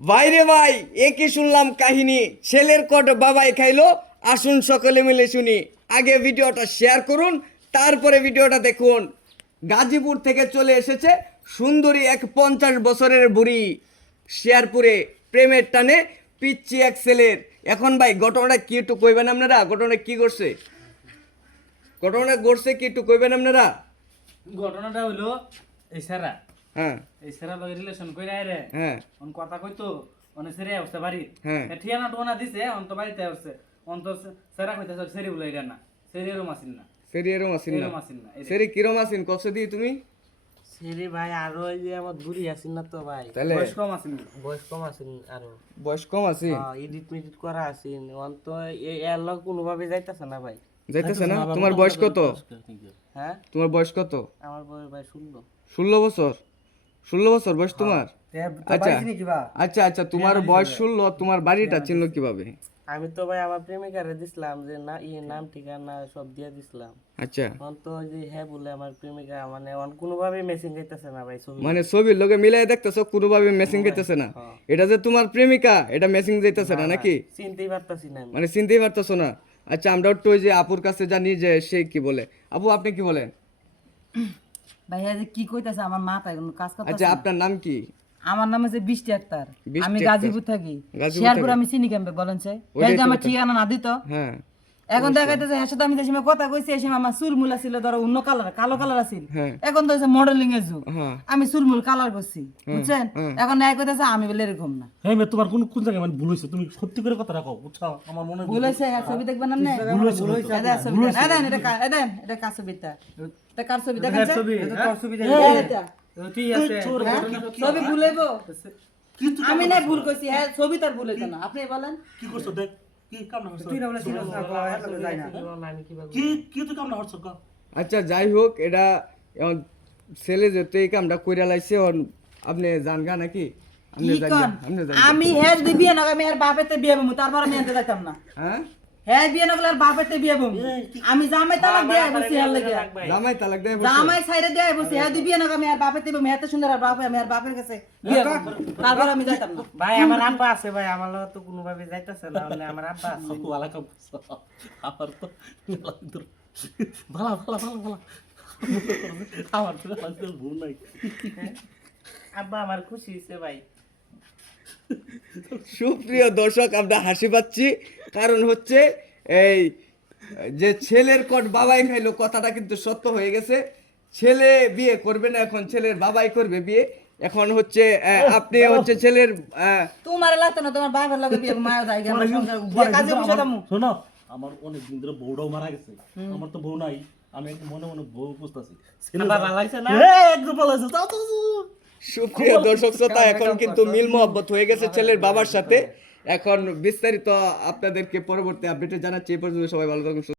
ভাইরে ভাই, একই শুনলাম কাহিনী, ছেলের কট বাবাই খাইলো। আসুন সকলে মিলে শুনি। আগে ভিডিওটা শেয়ার করুন, তারপরে ভিডিওটা দেখুন। গাজীপুর থেকে চলে এসেছে সুন্দরী এক 50 বছরের বুড়ি, শেয়ারপুরে প্রেমের টানে পিচ্ছি এক ছেলের। এখন ভাই ঘটনাটা কি একটু কইবেন আপনারা? ঘটনাটা কি করছে, ঘটনাটা ঘটছে কি একটু কইবেন আপনারা? ঘটনাটা হইলো এই সারা হ্যাঁ এই সারা লগে রিলেশন কইরা আইরে হ্যাঁ অন কথা কইতো অনে সেরে আসছে বাড়ি হ্যাঁ। ঠিয়ানা টোনা দিছে অন তো বাড়িতে আসছে অন তো সারা কইতাছে সেরি বলে এটা না সেরিরও মাসিন না সেরি এরম আসিন না? এরম আসিন না সেরি কিরম আসিন কষ্ট দিই তুমি? সেরে ভাই আরো ওই যে আমার বুড়ি আছেন না তো ভাই, তাহলে বয়স কম আসিন না বয়স কম আছেন আরো, বয়স কম আছে, এডিট মেডিট করা আছেন অন তো এর লগ কোনোভাবে যাইতাছে না ভাই। যাইতেছে না? তোমার বয়স কত? হ্যাঁ তোমার বয়স কত? আমার বয়স ভাই 16। 16 বছর? 16 বছর বয়স তোমার? আচ্ছা আচ্ছা আচ্ছা, তোমার বয়স 16, তোমার বাড়িটা চিনলো কিভাবে? আমি তো ভাই আমার প্রেমিকারে দিছিলাম যে না নাম ঠিকানা সব দিয়ে দিছিলাম। আচ্ছা, অন তো ওই যে হ্যাঁ বলে আমার প্রেমিকা মানে অন কোনোভাবে মেসেজ যাইতাছে না ভাই ছবি। মানে ছবির লগে মিলাই দেখতেছো কোনোভাবে ম্যাচিং যাইতেছে না? এটা যে তোমার প্রেমিকা, এটা ম্যাচিং যাইতেছে না নাকি? চিনতেই পারতাছি না আমি। মানে চিনতেই পারতেছো না? আচ্ছা, আমরা একটু ওই যে আপুর কাছে জানি যে সে কি বলে। আপু, আপনি কি বলেন? ভাইয়া যে কি কইতাছে আমার মাথায় কোনো কাজ আচ্ছা, করতেছে না। আপনার নাম কি? আমার নাম হচ্ছে বৃষ্টি আক্তার। বৃষ্টি আমি আক্তার। গাজীপুর থাকি। গাজীপুর শেয়ারপুর থাকেন? আমি চিনি কেমবে বলেন চাই? ওইটাই এই যে তো আমার কথা। ঠিকানা না দিত। হ্যাঁ এখন দেখাইতেছে এর সাথে আমি যে সময় কথা কইছি এই সময় আমার চুলমুলা ছিল ধরো অন্য কালার, কালো কালার আছিল। হ্যাঁ। এখন তো হচ্ছে মডেলিং এর যুগ। হ্যাঁ আমি চুলমুল কালার করছি, বুঝছেন? এখন ন্যায় কইতাছে আমি বলে এরকম না। হ্যাঁ মেয়ে, তোমার কোন কোন জায়গায় মানে ভুল হয়েছে, তুমি সত্যি করে কথা রাখো, বুঝছো? আমার মনে হয় বলেছে হ্যাঁ ছবি দেখবেন না? ভুল হয়েছে, ভুল হয়েছে। এটা কার ছবিটা? এটা কার ছবি দেখেন? ছবি ঠিক আছে ছবি ভুলেবো? কি তুই আমি না ভুল কইছি, হ্যাঁ ছবি তার ভুল হইতো না। আপনি বলেন কি করছো? দেখ কি কামনা করছো, আমি কিভাবে কি কি তুই কামনা করছো? আচ্ছা, যাই হোক, এটা এখন ছেলে যেহেতু এই কামটা কইরা লাইছে, আপনি জানগা নাকি? আপনি কি জানগা, কন? আপনি জানগা। আমি হ্যাঁ যদি বিয়ে না করি, আমি আর বাপেতে বিয়ে বমু, তারপর আমি আনতে যাইতাম না। হ্যাঁ, হ্যাঁ বিয়ে না করলে আর বাপেতে বিয়ে বমু। আমি জামাই তালাক দিয়ে বসি আর লাগে। জামাই তালাক দেয় বসে? জামাই সাইডে দিয়ে বসি, হ্যাঁ যদি বিয়ে না করি, আমি আর বাপেতে বমু। এত সুন্দর আর বাপ, আমি আর বাপের কাছে বিয়ে করব। তারপর আমি যাইতাম না। ভাই আমার আব্বা আছে ভাই, আমার লগে তো কোনোভাবে যাইতাছে না, মানে আমার আব্বা আছে। ভালো কাম করছো, আমার তো ভালো ভালো ভালো ভালো আমার তো লাগছে ভুল নাই। আব্বা আমার খুশি হইছে ভাই। সুপ্রিয় দর্শক, আমরা হাসি পাচ্ছি, কারণ হচ্ছে এই যে ছেলের কট বাবাই খাইলো কথাটা কিন্তু সত্য হয়ে গেছে। ছেলে বিয়ে করবে না, এখন ছেলের বাবাই করবে বিয়ে। এখন হচ্ছে আপনি হচ্ছে ছেলের তোমার লাগতো না, তোমার বাপের লগে বিয়ে মায়া যায় গেল সংসার বিয়ে কাজে বসে যামু। শোনো, আমার অনেক দিন ধরে বউটাও মারা গেছে, আমার তো বউ নাই, আমি একটু মনে মনে বউ বুঝতেছি। আব্বা ভালো লাগছে না? একদম ভালো আছে। যাও, যাও, যাও। সুপ্রিয় দর্শক শ্রোতা, এখন কিন্তু মিল মোহাব্বত হয়ে গেছে ছেলের বাবার সাথে। এখন বিস্তারিত আপনাদেরকে পরবর্তী আপডেটে জানাচ্ছি। এই পর্যন্ত সবাই ভালো থাকুন।